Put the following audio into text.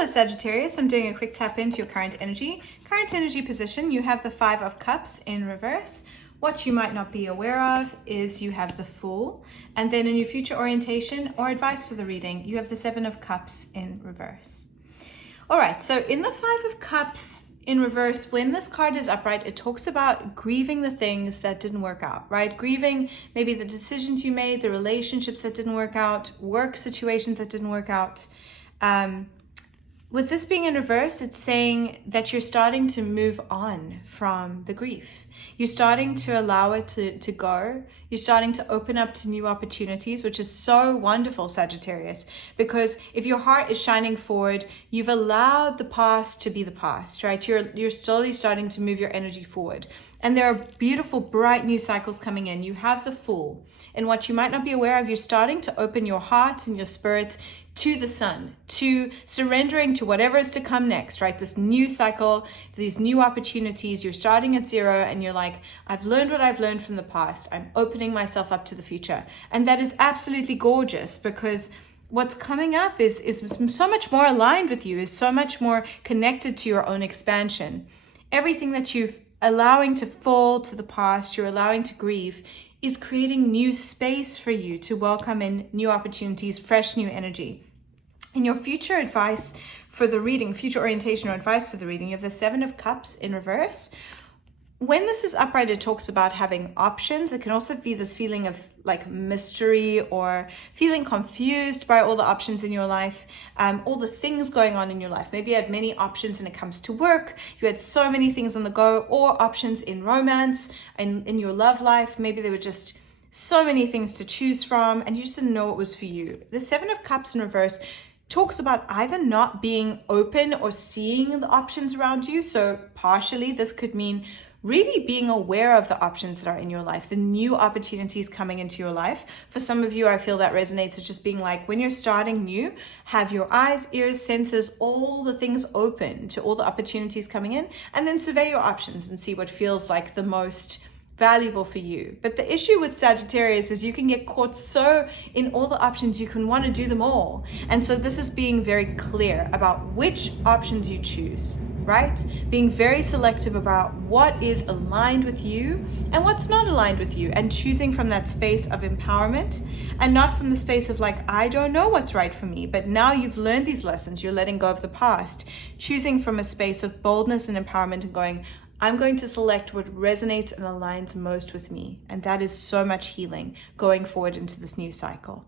Hello Sagittarius, I'm doing a quick tap into your current energy. Current energy position, you have the Five of Cups in reverse. What you might not be aware of is you have the Fool. And then in your future orientation or advice for the reading, you have the Seven of Cups in reverse. All right, so in the Five of Cups in reverse, when this card is upright, it talks about grieving the things that didn't work out, right? Grieving maybe the decisions you made, the relationships that didn't work out, work situations that didn't work out. With this being in reverse, it's saying that you're starting to move on from the grief. You're starting to allow it to go. You're starting to open up to new opportunities, which is so wonderful, Sagittarius, because if your heart is shining forward, you've allowed the past to be the past, right? You're slowly starting to move your energy forward. And there are beautiful, bright new cycles coming in. You have the Fool. And what you might not be aware of, you're starting to open your heart and your spirit to the sun, to surrendering to whatever is to come next, right? This new cycle, these new opportunities, you're starting at zero and you're like, I've learned what I've learned from the past. I'm opening myself up to the future. And that is absolutely gorgeous because what's coming up is so much more aligned with you, is so much more connected to your own expansion. Everything that you're allowing to fall to the past, you're allowing to grieve, is creating new space for you to welcome in new opportunities, fresh new energy. In your future advice for the reading, future orientation or advice for the reading, you have the Seven of Cups in reverse. When this is upright, it talks about having options. It can also be this feeling of like mystery or feeling confused by all the options in your life, all the things going on in your life. Maybe you had many options when it comes to work. You had so many things on the go, or options in romance and in your love life. Maybe there were just so many things to choose from and you just didn't know what was for you. The Seven of Cups in reverse talks about either not being open or seeing the options around you. So partially this could mean really being aware of the options that are in your life, the new opportunities coming into your life. For some of you, I feel that resonates as just being like, when you're starting new, have your eyes, ears, senses, all the things open to all the opportunities coming in, and then survey your options and see what feels like the most valuable for you. But the issue with Sagittarius is you can get caught so in all the options, you can want to do them all. And so this is being very clear about which options you choose, right? Being very selective about what is aligned with you and what's not aligned with you, and choosing from that space of empowerment and not from the space of like, I don't know what's right for me, but now you've learned these lessons, you're letting go of the past, choosing from a space of boldness and empowerment and going, I'm going to select what resonates and aligns most with me. And that is so much healing going forward into this new cycle.